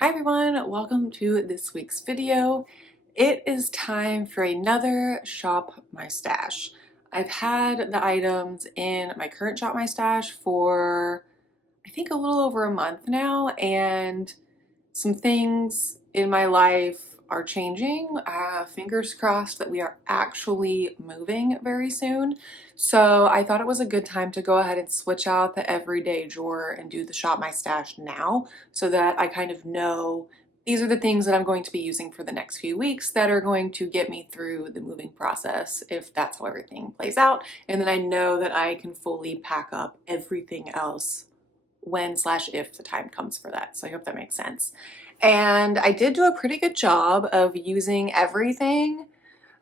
Hi everyone, welcome to this week's video. It is time for another Shop My Stash. I've had the items in my current Shop My Stash for I think a little over a month now, and some things in my life are changing. Fingers crossed that we are actually moving very soon. So I thought it was a good time to go ahead and switch out the everyday drawer and do the Shop My Stash now so that I kind of know these are the things that I'm going to be using for the next few weeks that are going to get me through the moving process if that's how everything plays out. And then I know that I can fully pack up everything else when/if the time comes for that. So I hope that makes sense. And I did do a pretty good job of using everything.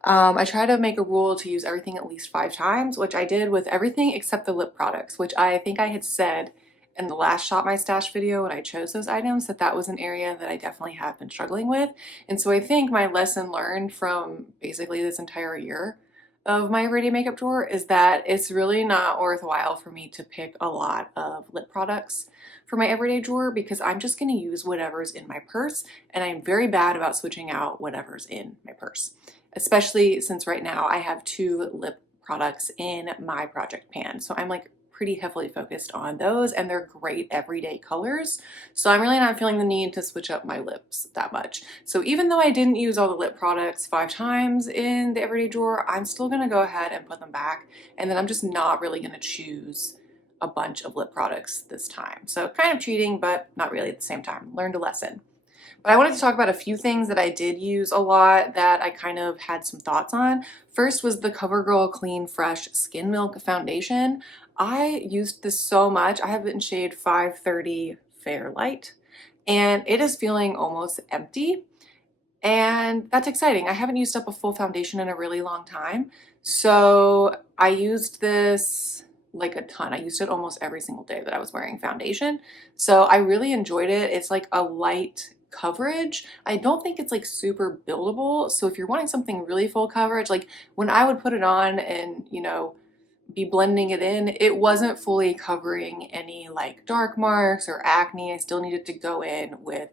I try to make a rule to use everything at least 5 times, which I did with everything except the lip products, which I think I had said in the last Shop My Stash video when I chose those items that that was an area that I definitely have been struggling with. And so I think my lesson learned from basically this entire year of my everyday makeup drawer is that it's really not worthwhile for me to pick a lot of lip products for my everyday drawer because I'm just going to use whatever's in my purse, and I'm very bad about switching out whatever's in my purse, especially since right now I have 2 lip products in my project pan. So I'm like pretty heavily focused on those, and they're great everyday colors. So I'm really not feeling the need to switch up my lips that much. So even though I didn't use all the lip products 5 times in the everyday drawer, I'm still gonna go ahead and put them back. And then I'm just not really gonna choose a bunch of lip products this time. So kind of cheating, but not really at the same time. Learned a lesson. But I wanted to talk about a few things that I did use a lot that I kind of had some thoughts on. First was the CoverGirl Clean Fresh Skin Milk Foundation. I used this so much. I have it in shade 530 Fair Light, and it is feeling almost empty. And that's exciting. I haven't used up a full foundation in a really long time. So I used this like a ton. I used it almost every single day that I was wearing foundation. So I really enjoyed it. It's like a light coverage. I don't think it's like super buildable. So if you're wanting something really full coverage, like when I would put it on and, be blending it in, it wasn't fully covering any like dark marks or acne. I still needed to go in with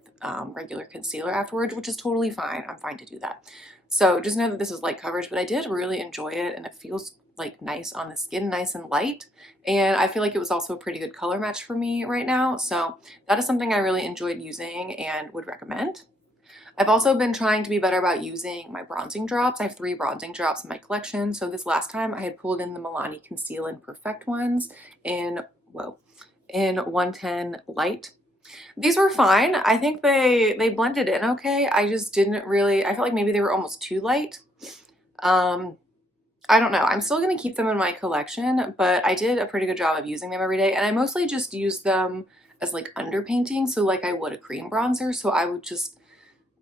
regular concealer afterwards, which is totally fine. I'm fine to do that. So just know that this is light coverage, but I did really enjoy it, and it feels like nice on the skin, nice and light. And I feel like it was also a pretty good color match for me right now. So that is something I really enjoyed using and would recommend. I've also been trying to be better about using my bronzing drops. I have 3 bronzing drops in my collection. So this last time I had pulled in the Milani Conceal and Perfect ones in, whoa, in 110 Light. These were fine. I think they blended in okay. I just didn't really, I felt like maybe they were almost too light. Um, I don't know. I'm still going to keep them in my collection, but I did a pretty good job of using them every day. And I mostly just use them as like underpainting. So like I would a cream bronzer. So I would just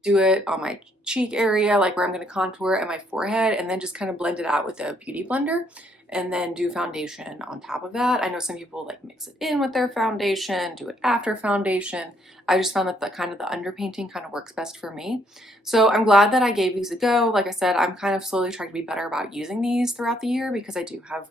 do it on my cheek area, like where I'm going to contour, and my forehead, and then just kind of blend it out with a beauty blender and then do foundation on top of that. I know some people like mix it in with their foundation, do it after foundation. I just found that the kind of the underpainting kind of works best for me. So I'm glad that I gave these a go. Like I said, I'm kind of slowly trying to be better about using these throughout the year because I do have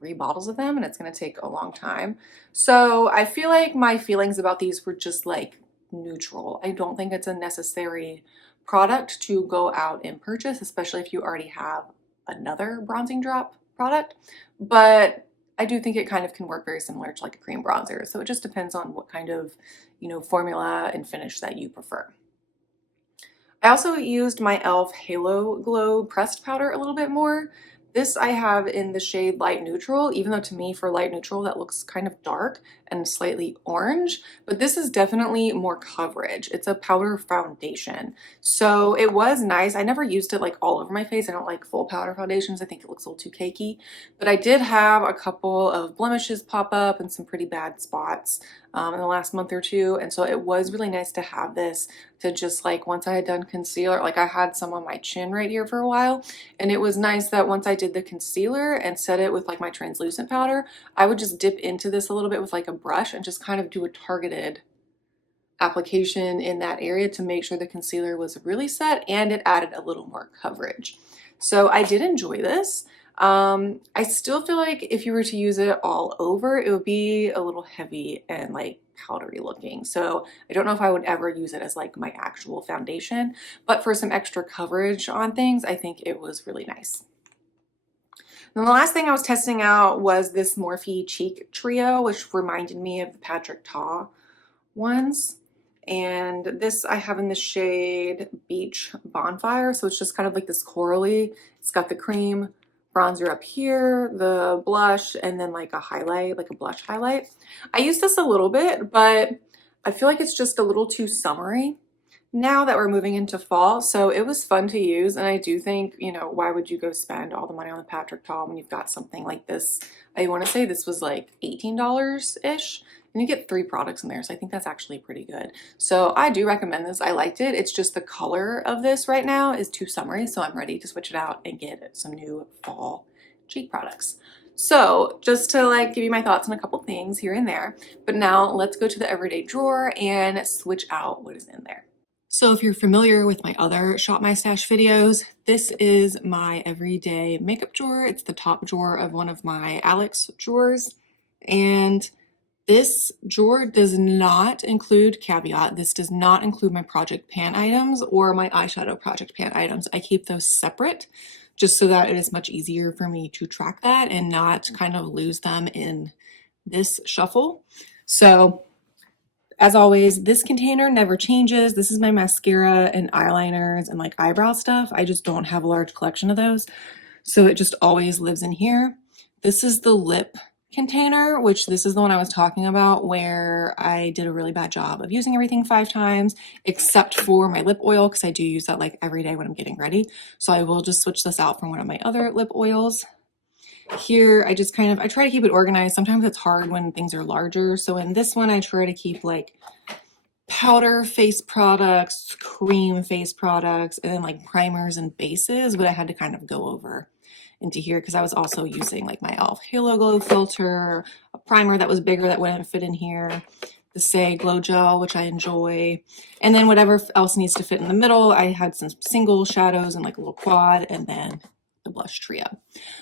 3 bottles of them and it's going to take a long time. So I feel like my feelings about these were just like neutral. I don't think it's a necessary product to go out and purchase, especially if you already have another bronzing drop product. But I do think it kind of can work very similar to like a cream bronzer. So it just depends on what kind of, formula and finish that you prefer. I also used my e.l.f. Halo Glow pressed powder a little bit more. This I have in the shade light neutral, even though to me for light neutral that looks kind of dark and slightly orange, but this is definitely more coverage. It's a powder foundation. So it was nice. I never used it like all over my face. I don't like full powder foundations. I think it looks a little too cakey, but I did have a couple of blemishes pop up and some pretty bad spots in the last month or two. And so it was really nice to have this to just like once I had done concealer, like I had some on my chin right here for a while. And it was nice that once I did the concealer and set it with like my translucent powder, I would just dip into this a little bit with like a brush and just kind of do a targeted application in that area to make sure the concealer was really set and it added a little more coverage. So I did enjoy this. I still feel like if you were to use it all over, it would be a little heavy and like powdery looking. So I don't know if I would ever use it as like my actual foundation, but for some extra coverage on things, I think it was really nice. And the last thing I was testing out was this Morphe Cheek Trio, which reminded me of the Patrick Ta ones. And this I have in the shade Beach Bonfire. So it's just kind of like this corally. It's got the cream bronzer up here, the blush, and then like a highlight, like a blush highlight. I use this a little bit, but I feel like it's just a little too summery now that we're moving into fall. So it was fun to use. And I do think, you know, why would you go spend all the money on the Patrick Ta when you've got something like this? I want to say this was like $18-ish. And you get 3 products in there, so I think that's actually pretty good. So I do recommend this. I liked it. It's just the color of this right now is too summery, so I'm ready to switch it out and get some new fall cheek products. So just to like give you my thoughts on a couple things here and there, but now let's go to the everyday drawer and switch out what is in there. So if you're familiar with my other Shop My Stash videos, this is my everyday makeup drawer. It's the top drawer of one of my Alex drawers. And this drawer does not include, caveat, this does not include my project pan items or my eyeshadow project pan items. I keep those separate just so that it is much easier for me to track that and not kind of lose them in this shuffle. So as always, this container never changes. This is my mascara and eyeliners and like eyebrow stuff. I just don't have a large collection of those. So it just always lives in here. This is the lip container, which this is the one I was talking about where I did a really bad job of using everything 5 times, except for my lip oil, because I do use that like every day when I'm getting ready. So I will just switch this out from one of my other lip oils. Here, I just I try to keep it organized. Sometimes it's hard when things are larger. So in this one, I try to keep like powder face products, cream face products, and then like primers and bases, but I had to kind of go over into here because I was also using like my e.l.f. Halo Glow filter, a primer that was bigger that wouldn't fit in here, the Say Glow Gel, which I enjoy, and then whatever else needs to fit in the middle. I had some single shadows and like a little quad, and then the blush trio.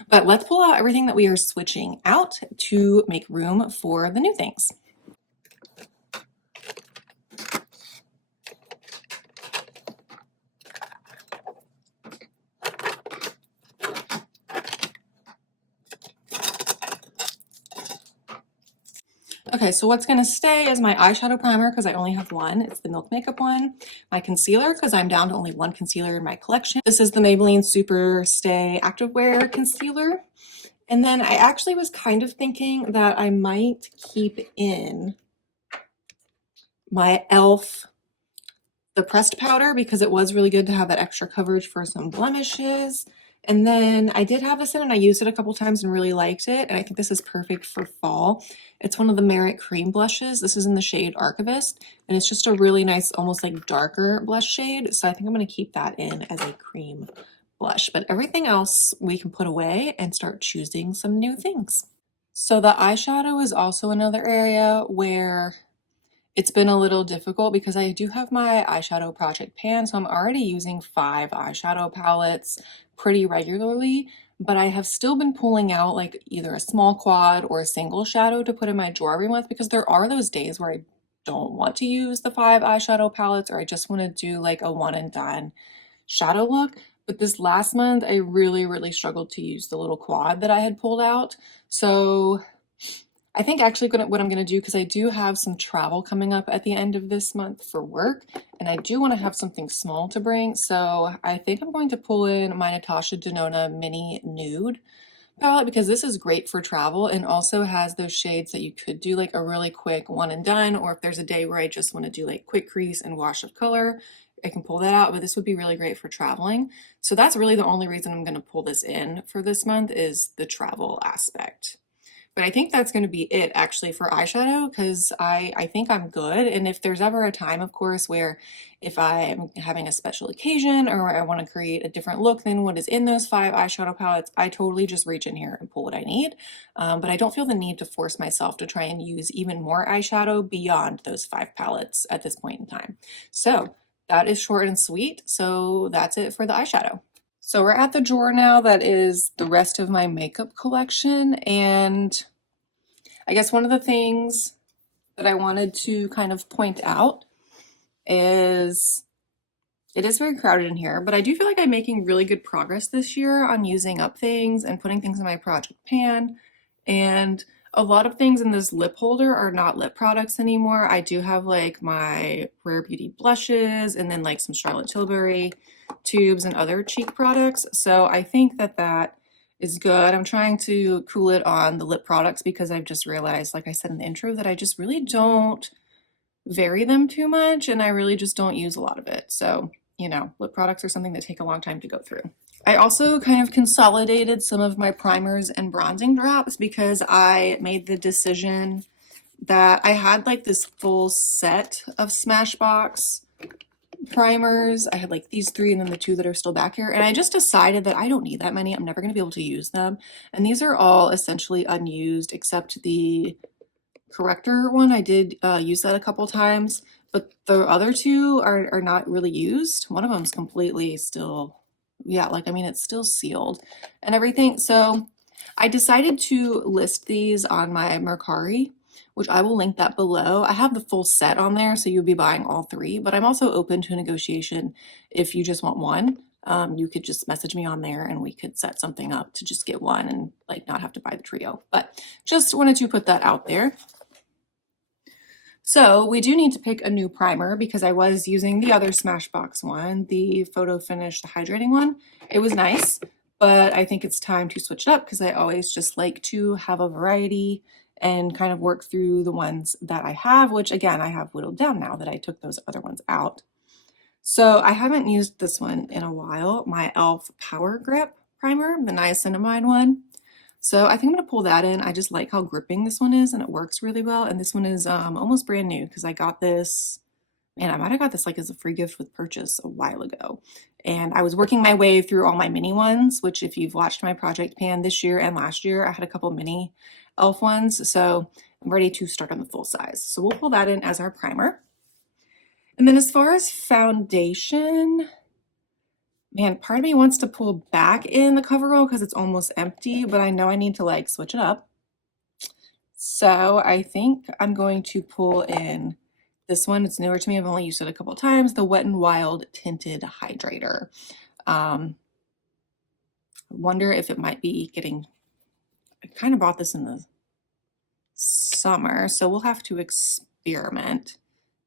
But let's pull out everything that we are switching out to make room for the new things. Okay, so what's going to stay is my eyeshadow primer because I only have one. It's the Milk Makeup one. My concealer because I'm down to only one concealer in my collection. This is the Maybelline Super Stay Activewear Concealer. And then I actually was kind of thinking that I might keep in my e.l.f. the pressed powder because it was really good to have that extra coverage for some blemishes. And then I did have this in and I used it a couple times and really liked it. And I think this is perfect for fall. It's one of the Merit Cream blushes. This is in the shade Archivist. And it's just a really nice, almost like darker blush shade. So I think I'm going to keep that in as a cream blush. But everything else we can put away and start choosing some new things. So the eyeshadow is also another area where it's been a little difficult because I do have my eyeshadow project pan, so I'm already using 5 eyeshadow palettes pretty regularly, but I have still been pulling out like either a small quad or a single shadow to put in my drawer every month because there are those days where I don't want to use the 5 eyeshadow palettes or I just want to do like a one and done shadow look. But this last month, I really struggled to use the little quad that I had pulled out. So I think actually what I'm going to do, because I do have some travel coming up at the end of this month for work, and I do want to have something small to bring, so I think I'm going to pull in my Natasha Denona Mini Nude palette because this is great for travel and also has those shades that you could do like a really quick one and done, or if there's a day where I just want to do like quick crease and wash of color, I can pull that out, but this would be really great for traveling. So that's really the only reason I'm going to pull this in for this month is the travel aspect. But I think that's going to be it actually for eyeshadow because I think I'm good. And if there's ever a time, of course, where if I'm having a special occasion or I want to create a different look than what is in those 5 eyeshadow palettes, I totally just reach in here and pull what I need. But I don't feel the need to force myself to try and use even more eyeshadow beyond those 5 palettes at this point in time. So that is short and sweet. So that's it for the eyeshadow. So we're at the drawer now that is the rest of my makeup collection, and I guess one of the things that I wanted to kind of point out is it is very crowded in here, but I do feel like I'm making really good progress this year on using up things and putting things in my project pan. And a lot of things in this lip holder are not lip products anymore. I do have like my Rare Beauty blushes and then like some Charlotte Tilbury tubes and other cheek products. So I think that that is good. I'm trying to cool it on the lip products because I've just realized, like I said in the intro, that I just really don't vary them too much and I really just don't use a lot of it. So, you know, lip products are something that take a long time to go through. I also kind of consolidated some of my primers and bronzing drops because I made the decision that I had like this full set of Smashbox primers. I had like these 3 and then the 2 that are still back here. And I just decided that I don't need that many. I'm never going to be able to use them. And these are all essentially unused except the corrector one. I did use that a couple times, but the other 2 are not really used. One of them's completely still, yeah, like, I mean, it's still sealed and everything. So I decided to list these on my Mercari, which I will link that below. I have the full set on there, so you'll be buying all 3, but I'm also open to negotiation if you just want one. You could just message me on there and we could set something up to just get one and like not have to buy the trio. But just wanted to put that out there. So we do need to pick a new primer because I was using the other Smashbox one, the Photo Finish, the hydrating one. It was nice, but I think it's time to switch it up because I always just like to have a variety and kind of work through the ones that I have, which again, I have whittled down now that I took those other ones out. So I haven't used this one in a while, my e.l.f. Power Grip Primer, the niacinamide one. So I think I'm gonna pull that in. I just like how gripping this one is and it works really well. And this one is almost brand new because I got this, man, I might have got this like as a free gift with purchase a while ago. And I was working my way through all my mini ones, which if you've watched my project pan this year and last year, I had a couple mini e.l.f. ones. So I'm ready to start on the full size. So we'll pull that in as our primer. And then as far as foundation, man, part of me wants to pull back in the CoverGirl because it's almost empty, but I know I need to like switch it up. So I think I'm going to pull in this one. It's newer to me. I've only used it a couple of times. The Wet n Wild Tinted Hydrator. I wonder if it might be getting, I kind of bought this in the summer, so we'll have to experiment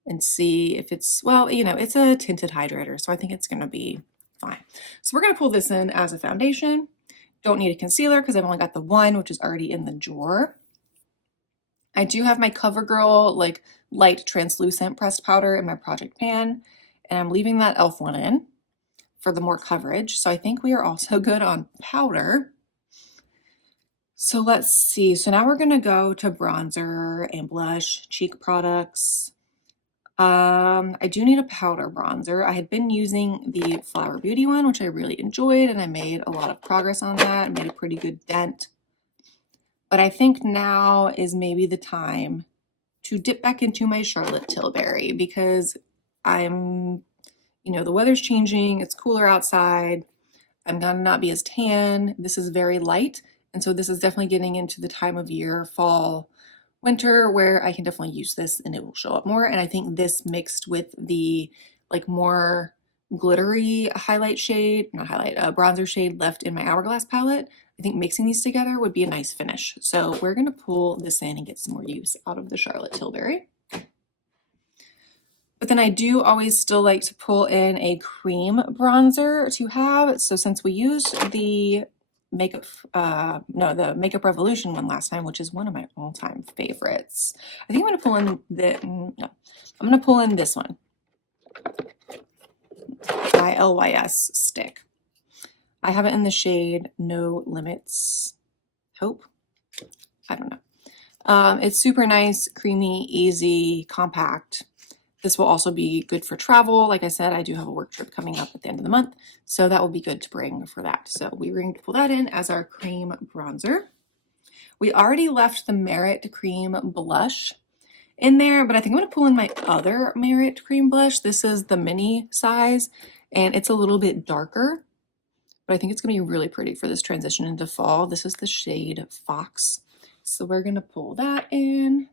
and see if it's, well, you know, it's a tinted hydrator, so I think it's going to be fine. So we're going to pull this in as a foundation. Don't need a concealer because I've only got the one, which is already in the drawer. I do have my CoverGirl like light translucent pressed powder in my project pan, and I'm leaving that e.l.f. one in for the more coverage. So I think we are also good on powder. So let's see. So now we're going to go to bronzer and blush, cheek products. I do need a powder bronzer. I had been using the Flower Beauty one, which I really enjoyed, and I made a lot of progress on that. I made a pretty good dent. But I think now is maybe the time to dip back into my Charlotte Tilbury because I'm, you know, the weather's changing. It's cooler outside. I'm gonna not be as tan. This is very light. And so this is definitely getting into the time of year, fall, winter, where I can definitely use this and it will show up more. And I think this mixed with the like more glittery highlight shade, not highlight, bronzer shade left in my Hourglass palette, I think mixing these together would be a nice finish. So we're gonna pull this in and get some more use out of the Charlotte Tilbury. But then I do always still like to pull in a cream bronzer to have. So since we used the Makeup, the Makeup Revolution one last time, which is one of my all-time favorites. I think I'm gonna pull in I'm gonna pull in this one by LYS Stick. I have it in the shade No Limits Hope. I don't know. It's super nice, creamy, easy, compact. This will also be good for travel. Like I said, I do have a work trip coming up at the end of the month, so that will be good to bring for that. So we're going to pull that in as our cream bronzer. We already left the Merit Cream Blush in there, but I think I'm going to pull in my other Merit Cream Blush. This is the mini size, and it's a little bit darker, but I think it's going to be really pretty for this transition into fall. This is the shade Fox. So we're going to pull that in.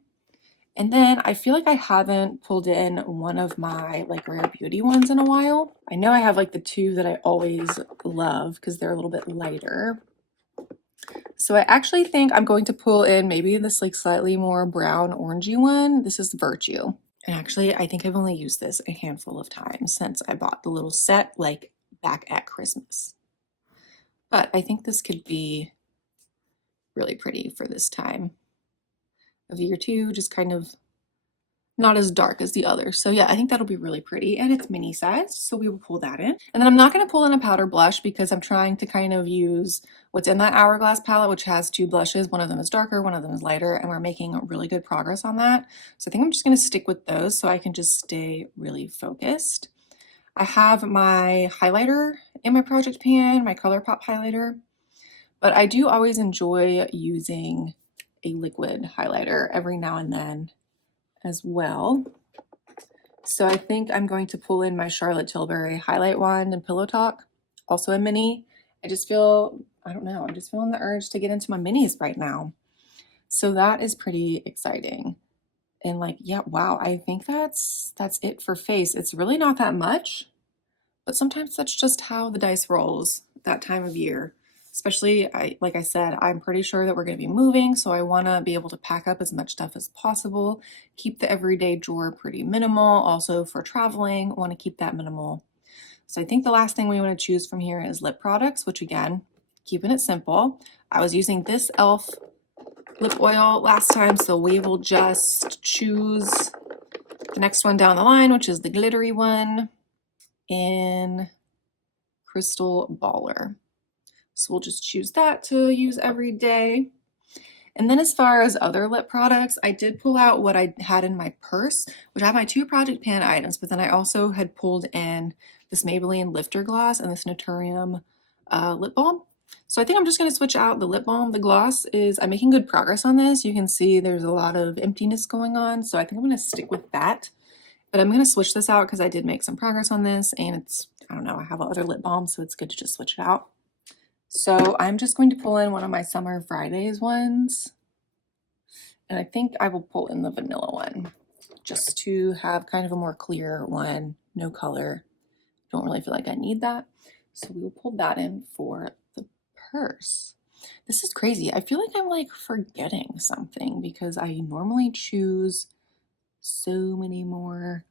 And then I feel like I haven't pulled in one of my like Rare Beauty ones in a while. I know I have like the two that I always love because they're a little bit lighter. So I actually think I'm going to pull in maybe this like slightly more brown orangey one. This is Virtue. And actually, I think I've only used this a handful of times since I bought the little set like back at Christmas. But I think this could be really pretty for this time of year too, just kind of not as dark as the others. So yeah, I think that'll be really pretty, and it's mini size, so we will pull that in. And then I'm not going to pull in a powder blush because I'm trying to kind of use what's in that Hourglass palette, which has two blushes. One of them is darker, one of them is lighter, and we're making really good progress on that. So I think I'm just going to stick with those so I can just stay really focused. I have my highlighter in my project pan, my ColourPop highlighter, but I do always enjoy using a liquid highlighter every now and then as well. So I think I'm going to pull in my Charlotte Tilbury highlight wand and Pillow Talk, also a mini. I just feel, I don't know, I'm just feeling the urge to get into my minis right now. So that is pretty exciting. And like, yeah, wow, I think that's it for face. It's really not that much, but sometimes that's just how the dice rolls that time of year. Especially, like I said, I'm pretty sure that we're going to be moving, so I want to be able to pack up as much stuff as possible, keep the everyday drawer pretty minimal. Also for traveling, want to keep that minimal. So I think the last thing we want to choose from here is lip products, which again, keeping it simple. I was using this e.l.f. lip oil last time, so we will just choose the next one down the line, which is the glittery one in Crystal Baller. So we'll just choose that to use every day. And then as far as other lip products, I did pull out what I had in my purse, which I have my two Project Pan items, but then I also had pulled in this Maybelline Lifter Gloss and this Naturium lip balm. So I think I'm just going to switch out the lip balm. The gloss is, I'm making good progress on this. You can see there's a lot of emptiness going on, so I think I'm going to stick with that. But I'm going to switch this out because I did make some progress on this, and it's, I don't know, I have other lip balm, so it's good to just switch it out. So I'm just going to pull in one of my Summer Fridays ones. And I think I will pull in the vanilla one just to have kind of a more clear one, no color. Don't really feel like I need that. So we will pull that in for the purse. This is crazy. I feel like I'm like forgetting something because I normally choose so many more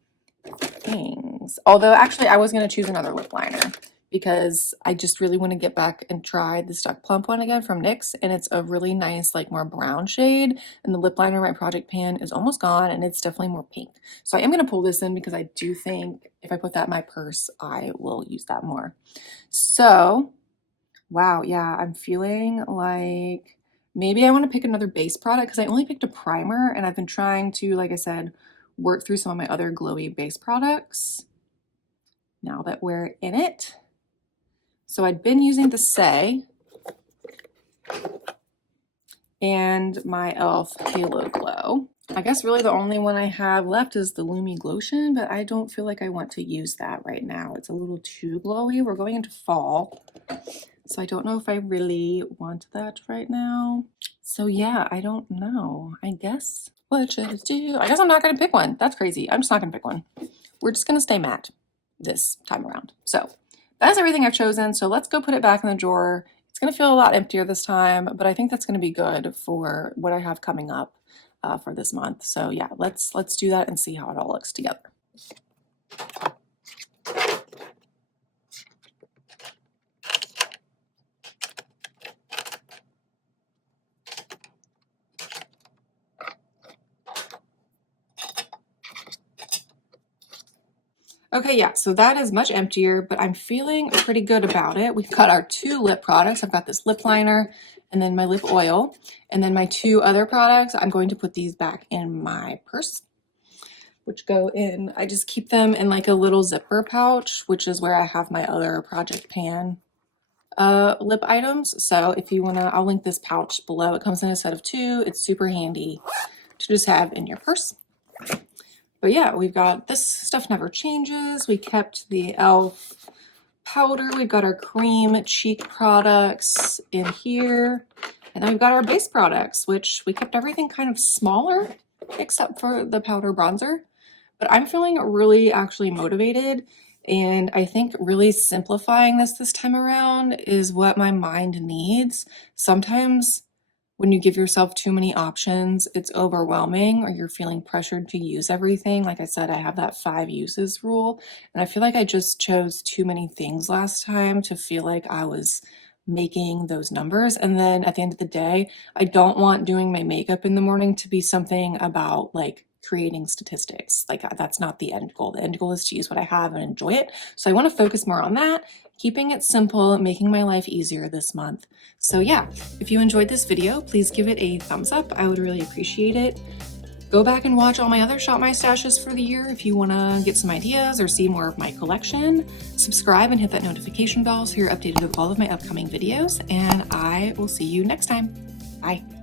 things. Although actually I was going to choose another lip liner because I just really want to get back and try the Stuck Plump one again from NYX, and it's a really nice like more brown shade, and the lip liner in my Project Pan is almost gone and it's definitely more pink. So I am going to pull this in because I do think if I put that in my purse I will use that more. So wow, yeah, I'm feeling like maybe I want to pick another base product because I only picked a primer, and I've been trying to, like I said, work through some of my other glowy base products now that we're in it. So I'd been using the Saie and my e.l.f. Halo Glow. I guess really the only one I have left is the Lumi Glotion, but I don't feel like I want to use that right now. It's a little too glowy. We're going into fall, so I don't know if I really want that right now. So yeah, I don't know. I guess what should I do? I guess I'm not going to pick one. That's crazy. I'm just not going to pick one. We're just going to stay matte this time around. So that's everything I've chosen. So let's go put it back in the drawer. It's going to feel a lot emptier this time, but I think that's going to be good for what I have coming up for this month. So yeah, let's do that and see how it all looks together. Okay, yeah, so that is much emptier, but I'm feeling pretty good about it. We've got our two lip products. I've got this lip liner and then my lip oil. And then my two other products, I'm going to put these back in my purse, which go in, I just keep them in like a little zipper pouch, which is where I have my other Project Pan lip items. So if you wanna, I'll link this pouch below. It comes in a set of two. It's super handy to just have in your purse. But yeah, we've got this stuff never changes. We kept the e.l.f. powder. We've got our cream cheek products in here. And then we've got our base products, which we kept everything kind of smaller except for the powder bronzer. But I'm feeling really actually motivated, and I think really simplifying this time around is what my mind needs. Sometimes when you give yourself too many options, it's overwhelming or you're feeling pressured to use everything. Like I said, I have that 5 uses rule, and I feel like I just chose too many things last time to feel like I was making those numbers. And then at the end of the day, I don't want doing my makeup in the morning to be something about like creating statistics. Like that's not the end goal. The end goal is to use what I have and enjoy it. So I want to focus more on that, keeping it simple, making my life easier this month. So yeah, if you enjoyed this video, please give it a thumbs up. I would really appreciate it. Go back and watch all my other Shop My Stashes for the year if you want to get some ideas or see more of my collection. Subscribe and hit that notification bell so you're updated with all of my upcoming videos, and I will see you next time. Bye.